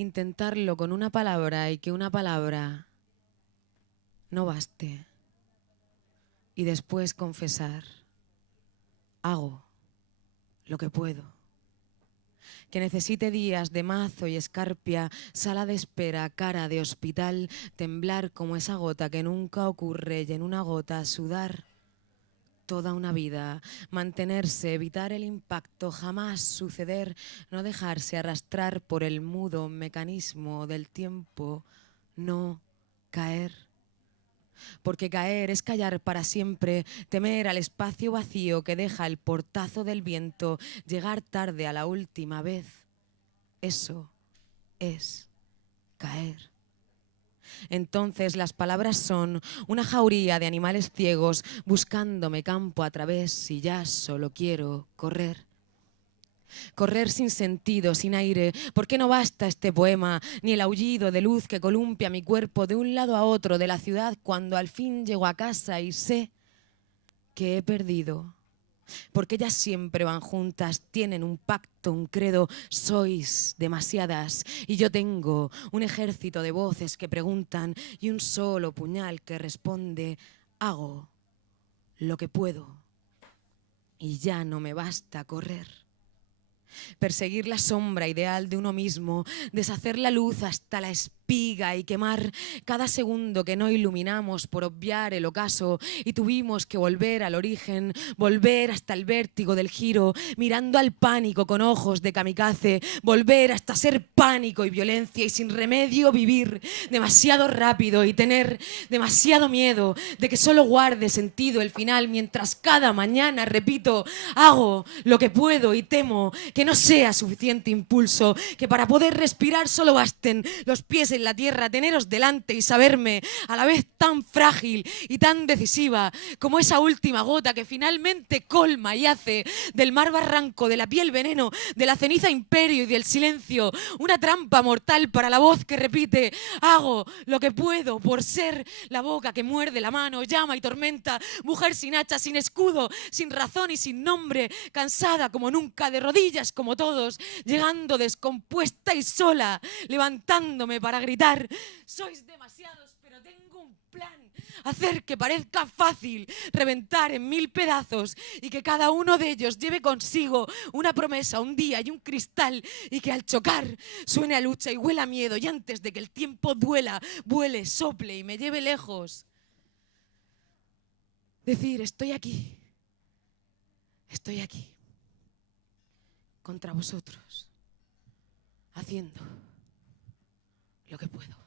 intentarlo con una palabra y que una palabra no baste. Y después confesar, hago lo que puedo. Que necesite días de mazo y escarpia, sala de espera, cara de hospital, temblar como esa gota que nunca ocurre y en una gota sudar toda una vida, mantenerse, evitar el impacto, jamás suceder, no dejarse arrastrar por el mudo mecanismo del tiempo, no caer. Porque caer es callar para siempre, temer al espacio vacío que deja el portazo del viento, llegar tarde a la última vez. Eso es caer. Entonces las palabras son una jauría de animales ciegos buscándome campo a través y ya solo quiero correr. Correr sin sentido, sin aire, ¿por qué no basta este poema? Ni el aullido de luz que columpia mi cuerpo de un lado a otro de la ciudad cuando al fin llego a casa y sé que he perdido. Porque ellas siempre van juntas, tienen un pacto, un credo, sois demasiadas y yo tengo un ejército de voces que preguntan y un solo puñal que responde, hago lo que puedo y ya no me basta correr. Perseguir la sombra ideal de uno mismo, deshacer la luz hasta la espiga y quemar cada segundo que no iluminamos por obviar el ocaso y tuvimos que volver al origen, volver hasta el vértigo del giro, mirando al pánico con ojos de kamikaze, volver hasta ser pánico y violencia y sin remedio vivir demasiado rápido y tener demasiado miedo de que solo guarde sentido el final mientras cada mañana repito, hago lo que puedo y temo que no sea suficiente impulso, que para poder respirar solo basten los pies en la tierra, teneros delante y saberme a la vez tan frágil y tan decisiva como esa última gota que finalmente colma y hace del mar barranco, de la piel veneno, de la ceniza imperio y del silencio una trampa mortal para la voz que repite, hago lo que puedo por ser la boca que muerde la mano, llama y tormenta, mujer sin hacha, sin escudo, sin razón y sin nombre, cansada como nunca, de rodillas como todos, llegando descompuesta y sola, levantándome para gritar, sois demasiados, pero tengo un plan, hacer que parezca fácil, reventar en 1000 pedazos y que cada uno de ellos lleve consigo una promesa, un día y un cristal y que al chocar suene a lucha y huela a miedo y antes de que el tiempo duela, vuele, sople y me lleve lejos. Decir, estoy aquí, contra vosotros, haciendo lo que puedo.